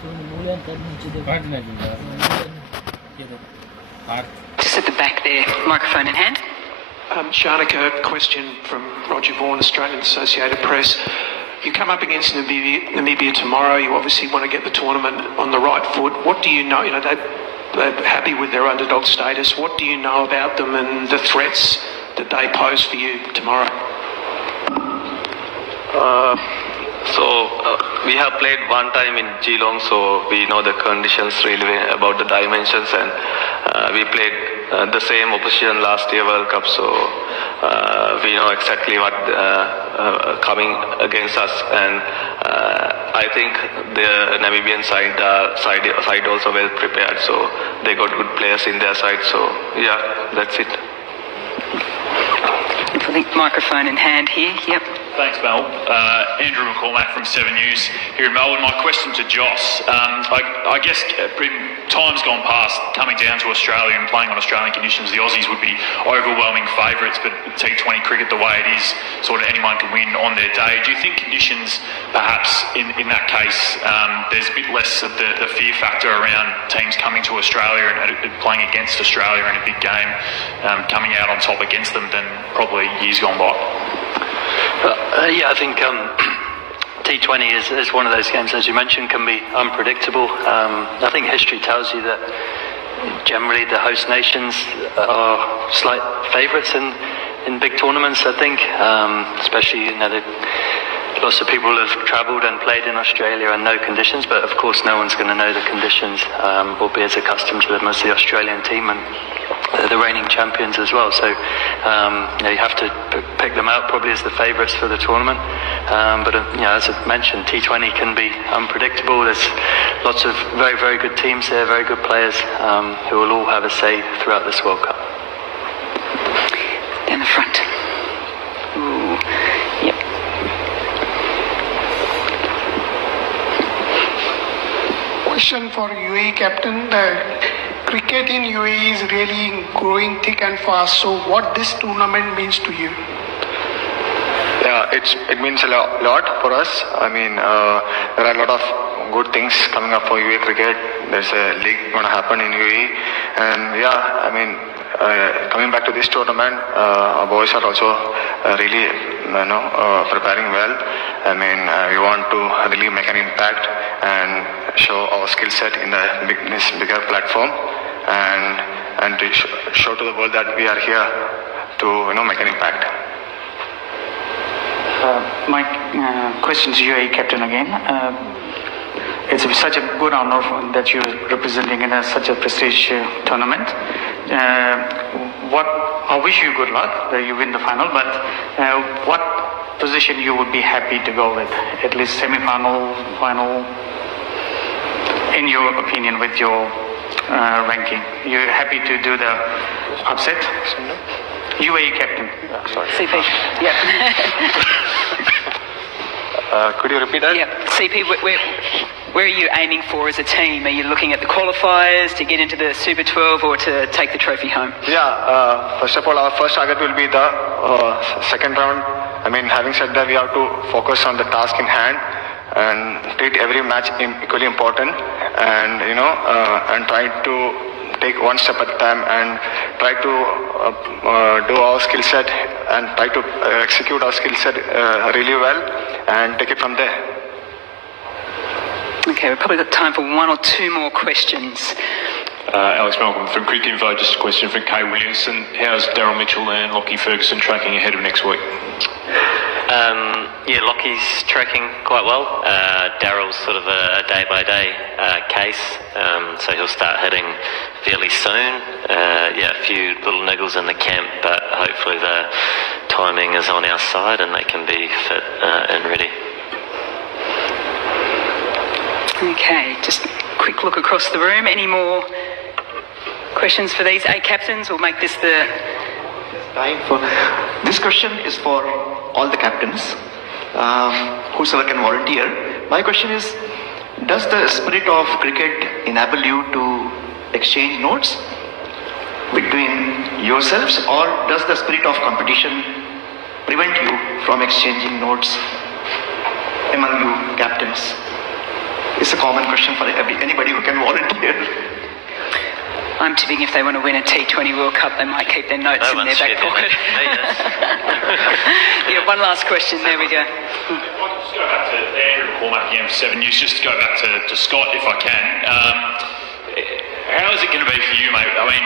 Just at the back there, microphone in hand. Sharnika, question from Roger Vaughan, Australian Associated Press. You come up against Namibia tomorrow. You obviously want to get the tournament on the right foot. What do you know? You know, they're happy with their underdog status. What do you know about them and the threats that they pose for you tomorrow? We have played one time in Geelong, so we know the conditions really well about the dimensions, and we played the same opposition last year World Cup, so we know exactly what coming against us, and I think the Namibian side also well prepared, so they got good players in their side, so yeah, that's it. I think microphone in hand here. Yep. Thanks, Mel. Andrew McCormack from 7 News here in Melbourne. My question to Joss. I guess in times gone past, coming down to Australia and playing on Australian conditions, the Aussies would be overwhelming favourites, but T20 cricket, the way it is, sort of anyone can win on their day. Do you think conditions, perhaps in that case, there's a bit less of the fear factor around teams coming to Australia and playing against Australia in a big game, coming out on top against them than probably years gone by? I think T20 is one of those games, as you mentioned, can be unpredictable. I think history tells you that generally the host nations are slight favourites in big tournaments, I think, especially, lots of people have travelled and played in Australia and know conditions, but of course no one's going to know the conditions or be as accustomed to them as the Australian team, and the reigning champions as well. So you have to pick them out probably as the favourites for the tournament. But as I mentioned, T20 can be unpredictable. There's lots of very, very good teams there, very good players who will all have a say throughout this World Cup. Down the front. Ooh. Yep. Question for UAE captain. Cricket in UAE is really growing thick and fast. So what this tournament means to you? Yeah, it means a lot for us. I mean, there are a lot of good things coming up for UAE cricket. There's a league going to happen in UAE, and yeah, I mean, coming back to this tournament, our boys are also really, preparing well. I mean, we want to really make an impact and show our skill set in this bigger platform, and to show to the world that we are here to make an impact. My question to UAE captain again. It's such a good honor that you're representing in such a prestigious tournament. I wish you good luck that you win the final, but what position you would be happy to go with? At least semi-final, final, in your opinion, with your ranking. You're happy to do the upset? UAE captain. Sorry. CP. Yeah. Could you repeat that? Yeah. CP, where are you aiming for as a team? Are you looking at the qualifiers to get into the Super 12 or to take the trophy home? Yeah, first of all, our first target will be the second round. I mean, having said that, we have to focus on the task in hand and treat every match equally important, and and try to take one step at a time and try to do our skill set and try to execute our skill set really well and take it from there. Okay, we've probably got time for one or two more questions. Alex Malcolm from Cricket Info. Just a question for Kay Williamson. How's Daryl Mitchell and Lockie Ferguson tracking ahead of next week? Lockie's tracking quite well. Daryl's sort of a day-by-day case, so he'll start hitting fairly soon. A few little niggles in the camp, but hopefully the timing is on our side and they can be fit and ready. Okay, just a quick look across the room. Any more questions for these 8 captains? We'll make this the... This question is for all the captains, whosoever can volunteer. My question is, does the spirit of cricket enable you to exchange notes between yourselves, or does the spirit of competition prevent you from exchanging notes among you captains? It's a common question for anybody who can volunteer. I'm tipping if they want to win a T20 World Cup, they might keep their notes in their back pocket. Yeah, one last question. There we go. If I could just go back to Andrew McCormack again for 7 News, just to go back to Scott, if I can. How is it going to be for you, mate? I mean,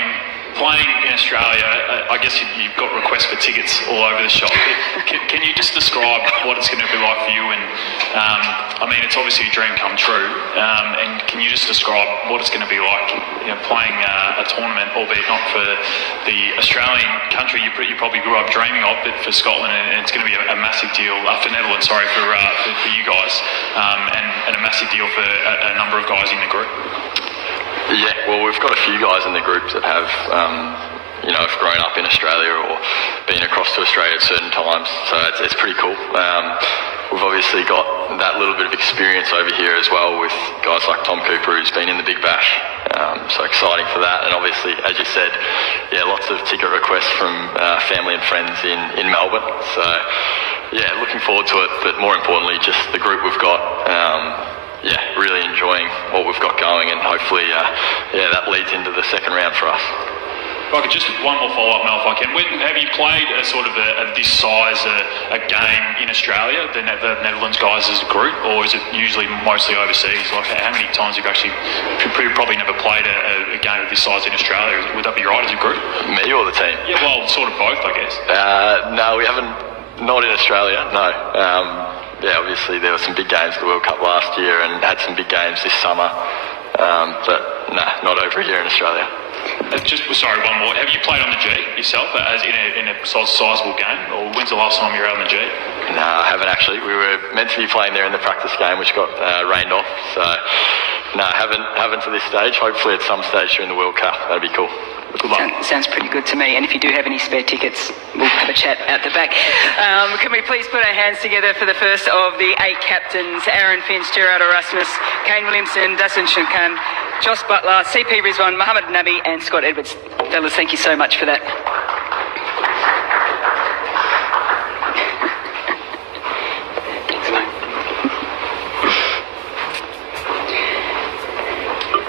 playing in Australia, I guess you've got requests for tickets all over the shop. Can you just describe what it's going to be like for you? And I mean, it's obviously a dream come true. And can you just describe what it's going to be like, playing a tournament, albeit not for the Australian country you probably grew up dreaming of, but for Scotland, and it's going to be a massive deal for Netherlands. Sorry for you guys, and a massive deal for a number of guys in the group. Yeah, well, we've got a few guys in the group that have, have grown up in Australia or been across to Australia at certain times, so it's pretty cool. We've obviously got that little bit of experience over here as well with guys like Tom Cooper, who's been in the Big Bash, so exciting for that. And obviously, as you said, yeah, lots of ticket requests from family and friends in Melbourne, so yeah, looking forward to it, but more importantly, just the group we've got. Really enjoying what we've got going, and hopefully, that leads into the second round for us. If I could just one more follow-up, Mel, if I can. Have you played a sort of this size a game in Australia, the Netherlands guys as a group, or is it usually mostly overseas? Like, how many times have you actually probably never played a game of this size in Australia? Would that be right as a group? Me or the team? Yeah, well, sort of both, I guess. No, we haven't. Not in Australia. No. Obviously there were some big games at the World Cup last year and had some big games this summer, but not over here in Australia. Sorry, one more. Have you played on the G yourself, as in a sizable game, or when's the last time you were out on the G? No, I haven't actually. We were meant to be playing there in the practice game, which got rained off. So, no, haven't to this stage. Hopefully at some stage during the World Cup. That'd be cool. Good luck. Sounds pretty good to me. And if you do have any spare tickets, we'll have a chat at the back. Can we please put our hands together for the first of the 8 captains: Aaron Finch, Gerard Erasmus, Kane Williamson, Dustin Shankan, Joss Butler, CP Rizwan, Mohammed Nabi and Scott Edwards. Fellas, thank you so much for that.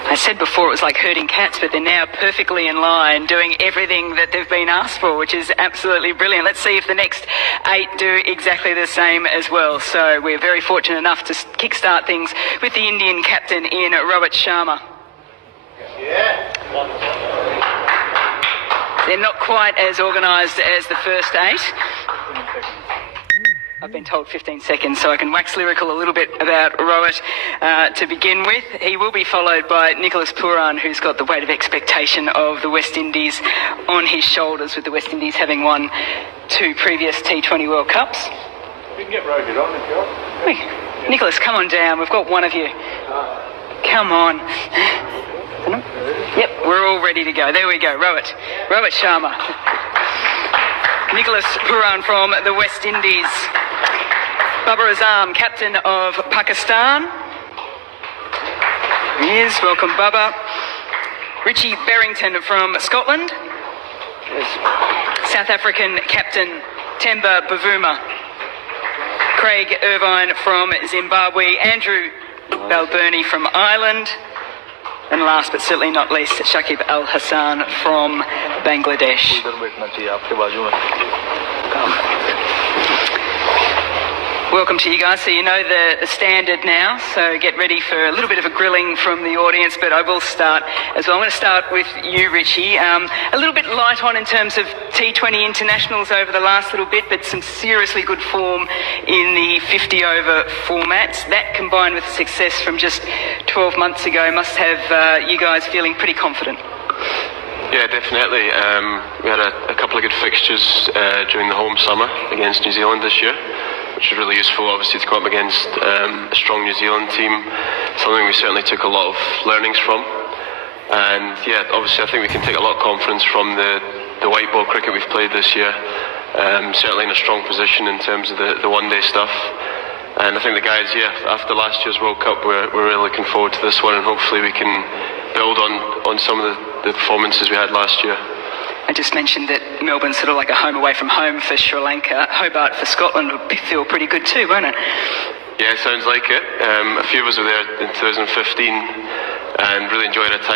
I said before it was like herding cats, but they're now perfectly in line, doing everything that they've been asked for, which is absolutely brilliant. Let's see if the next 8 do exactly the same as well. So we're very fortunate enough to kickstart things with the Indian captain in Rohit Sharma. They're not quite as organised as the first 8. I've been told 15 seconds, so I can wax lyrical a little bit about Rohit to begin with. He will be followed by Nicholas Pooran, who's got the weight of expectation of the West Indies on his shoulders, with the West Indies having won 2 previous T20 World Cups. You can get Rohit on if you want. Nicholas, come on down. We've got one of you. Come on. Yep, we're all ready to go. There we go. Rohit Sharma. Nicholas Pooran from the West Indies. Babar Azam, captain of Pakistan. Here he is. Welcome, Baba. Richie Berrington from Scotland. South African captain Temba Bavuma. Craig Irvine from Zimbabwe. Andrew Balbirnie from Ireland. And last but certainly not least, Shakib Al Hassan from Bangladesh. Welcome to you guys. So you know the standard now, so get ready for a little bit of a grilling from the audience, but I will start as well. I'm going to start with you, Richie. A little bit light on in terms of T20 internationals over the last little bit, but some seriously good form in the 50-over formats. That combined with success from just 12 months ago must have you guys feeling pretty confident. Yeah, definitely. We had a couple of good fixtures during the home summer against New Zealand this year, which was really useful, obviously, to go up against a strong New Zealand team, something we certainly took a lot of learnings from. And yeah, obviously I think we can take a lot of confidence from the white ball cricket we've played this year, certainly in a strong position in terms of the one-day stuff. And I think the guys, after last year's World Cup, we're really looking forward to this one, and hopefully we can build on some of the performances we had last year. I just mentioned that Melbourne's sort of like a home away from home for Sri Lanka. Hobart for Scotland would feel pretty good too, won't it? Yeah, sounds like it. A few of us were there in 2015 and really enjoyed our time